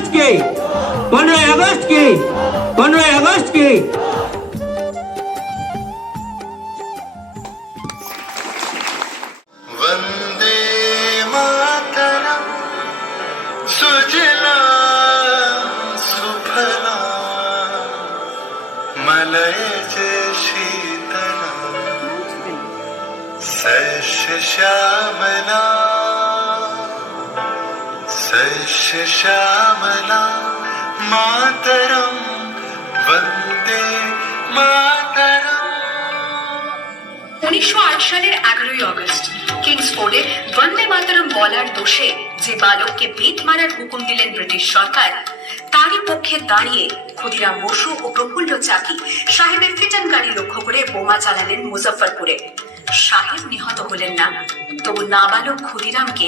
अगस्त की। पंद्रह अगस्त की। पंद्रह अगस्त की। शीतना सुफला मलयज शीतला सस्य श्यामला सस्य श्यामला मातरम् वन्दे मातरम् উনিশশো আট সালের এগারোই অগস্ট কিংসফোর্ডে বন্দে মাতরম বলার দোষে যে বালককে বেত মারার হুকুম দিলেন ব্রিটিশ সরকার তারই পক্ষে দাঁড়িয়ে ক্ষুদিরাম বসু ও প্রফুল্ল চাকি সাহেবের ফিটন গাড়ি লক্ষ্য করে বোমা চালালেন মুজফ্ফরপুরে সাহেব নিহত হলেন না তবু নাবালক ক্ষুদিরামকে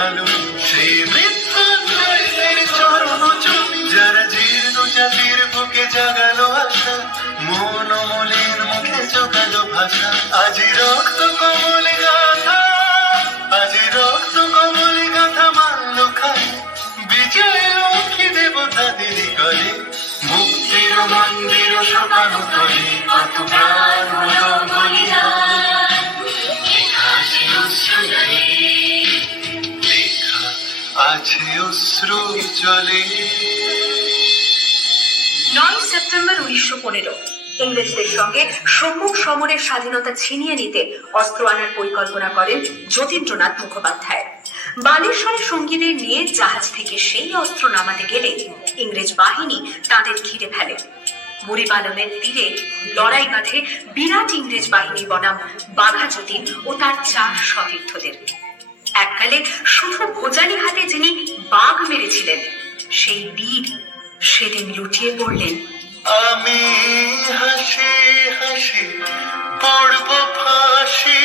মহাদীক্ষালু সেই মৃত্যুঞ্জয়ের চরণ যারা জীর্ণ জাতির বুকে জাগালো আশা, মন মলিন মুখে জোগালো ভাষা। আজি রক্ত কমলে গাথা, আজি রক্ত কমলে গাথা মানল খাই বিজয় লক্ষ্মী দেবতাদের গলে মুক্তির মন্দির সকানো তলে কত প্রাণ হলো বলিদান। লেখা আছে অশ্রু জলে। নয় সেপ্টেম্বর উনিশশো পনেরো। ইংরেজদের সঙ্গে সম্মুখ সমরের স্বাধীনতা ছিনিয়ে নিতে অস্ত্র আনার পরিকল্পনা করেন যতীন্দ্রনাথ মুখোপাধ্যায়। বালেশ্বরের সঙ্গীদের নিয়ে জাহাজ থেকে সেই অস্ত্র নামাতে গেলে ইংরেজ বাহিনী তাদের ঘিরে ফেলে। বুড়িপালনের তীরে লড়াই বাঁধে বিরাট ইংরেজ বাহিনী বনাম বাঘা যতীন ও তার চার সতীর্থদের। এককালে শুধু ভোজালি হাতে যিনি বাঘ মেরেছিলেন, সেই বীর সেদিন লুটিয়ে পড়লেন। আমি হাসি হাসি পড়ব ফাঁসি,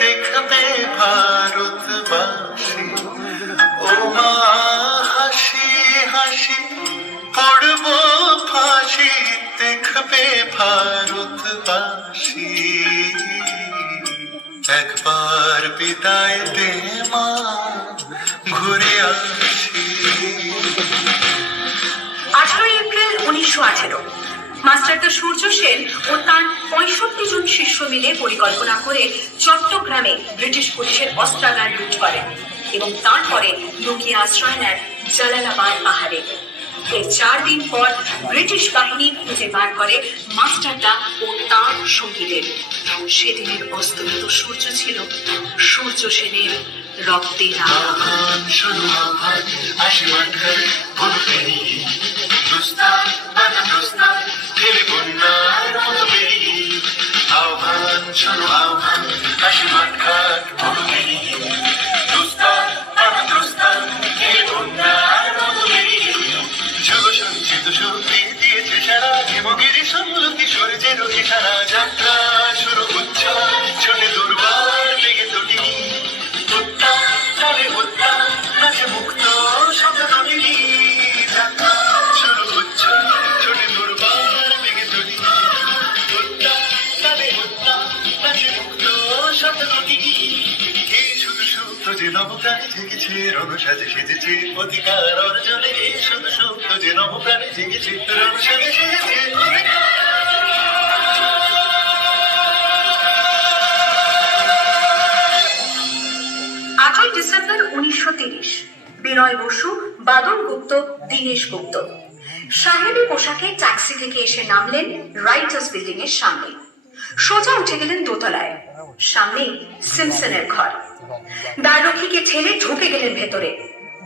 দেখবে ভারতবাসী। ও মা, হাসি হাসি পড়ব ফাঁসি, দেখবে ভারতবাসী। একবার বিদায় দে মা, ঘুরে আসি। আঠারোই এপ্রিল উনিশশো আঠেরো। মাস্টারদা সূর্য সেন ও তার পঁয়ষট্টি জন শিষ্য মিলে পরিকল্পনা করে চট্টগ্রামে ব্রিটিশ পুলিশের অস্ত্রাগার লুট করেন এবং তারপরে লুকিয়ে আশ্রয় নেন জালালাবাদ পাহাড়ে। এর চার দিন পর ব্রিটিশ বাহিনী খুঁজে বার করে মাস্টারদা ও তার সঙ্গীদের। সেদিনের অস্তমিত সূর্য ছিল। সূর্য সেনের রক্তের আভা আহ্বান শুরু আহ্বান, আশীর্বাদ করে বলতে যে আটই ডিসেম্বর উনিশশো তিরিশ। বিনয় বসু, বাদল গুপ্ত, দীনেশ গুপ্ত। সাহেবী পোশাকে ট্যাক্সি থেকে এসে নামলেন রাইটার্স বিল্ডিং এর সামনে। সোজা উঠে গেলেন দোতলায়। সামনেই সিমসনের ঘর। দ্বাররক্ষীকে ঠেলে ঢুকে গেলেন ভেতরে।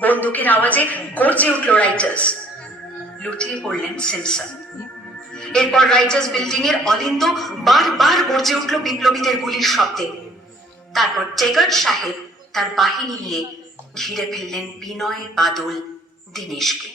বন্দুকের আওয়াজে গর্জে উঠল রাইটার্স লুটিয়ে পড়লেন সিমসন। এরপর রাইটার্স বিল্ডিং এর অলিন্দ বারবার গর্জে উঠল বিপ্লবীদের গুলির শব্দে। তারপর টেগার্ড সাহেব তার বাহিনী নিয়ে ঘিরে ফেললেন বিনয় বাদল দীনেশকে।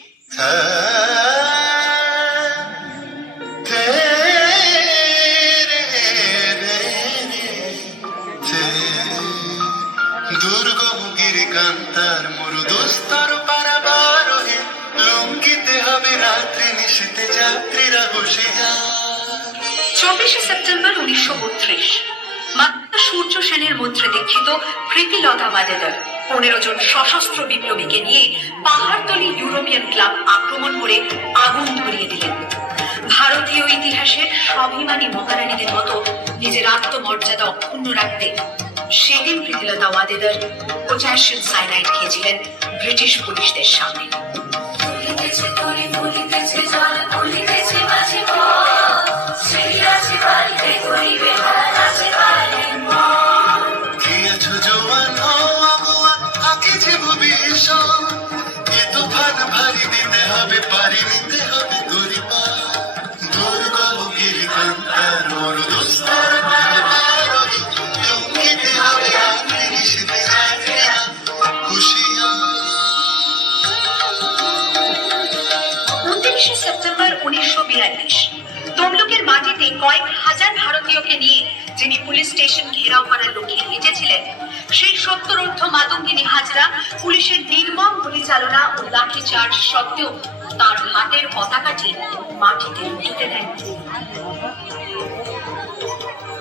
রাত্রি যাত্রীরা হুঁশিয়ার চব্বিশে সেপ্টেম্বর উনিশশো বত্রিশ মাতা সূর্য সেনের মন্ত্রে দীক্ষিত প্রীতিলতা বাদেদার পনেরো জন সশস্ত্র বিপ্লবীকে নিয়ে পাহাড়তলি ইউরোপিয়ান ক্লাব আক্রমণ করে আগুন ধরিয়ে দিলেন। ভারতীয় ইতিহাসের স্বাভিমানী মহারানীদের মতো নিজের আত্মমর্যাদা অক্ষুণ্ণ রাখতে সেদিন প্রীতিলতা ওয়াদেদার পটাশিয়াম সাইনাইড খেয়েছিলেন ব্রিটিশ পুলিশদের সামনে। যে ভবিষ্যৎ। এ তুফান ভারী দিতে হবে পারি নিতে হবে। উনত্রিশে সেপ্টেম্বর উনিশশো বিয়াল্লিশ। তমলুকের মাটিতে কয়েক হাজার ভারতীয়কে নিয়ে যিনি পুলিশ স্টেশন ঘেরাও করার লক্ষ্যে সত্তরোর্ধ মাতঙ্গিনী হাজরা, পুলিশের নির্মম পরিচালনা ও লাঠি চার্জ সত্ত্বেও তার হাতের পতাকাটি মাটিতে পুঁতে দেন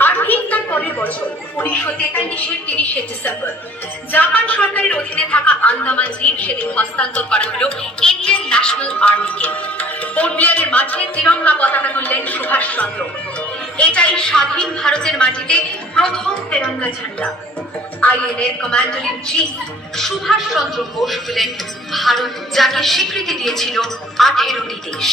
আর ঠিক তার পরের বছর উনিশশো তেতাল্লিশের তিরিশে ডিসেম্বর, জাপান সরকারের অধীনে থাকা আন্দামান দ্বীপ সেদিন হস্তান্তর করা হলো ইন্ডিয়ান ন্যাশনাল আর্মিকে। পোর্ট মাঠে তিরঙ্গা পতাকা তুললেন সুভাষ চন্দ্র এটাই স্বাধীন ভারতের মাটিতে প্রথম তেরঙ্গা ঝান্ডা। আইএনএর commander in chief Subhas Chandra Bose হলেন ভারত, যাকে স্বীকৃতি দিয়েছিল আঠেরোটি দেশ।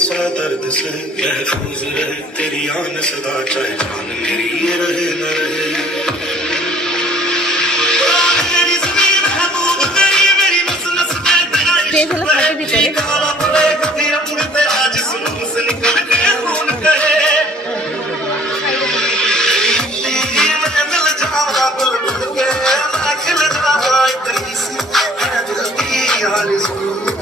ऐसा दर्द से महफूज रहे तेरी आन सदा चाहे जान मेरी ये रहे न रहे। ज़मीन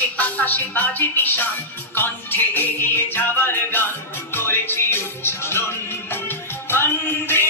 আকাশে বাতাসে বাজে বিশাল কণ্ঠে এগিয়ে যাবার গান করেছি উচ্চারণ। বন্দে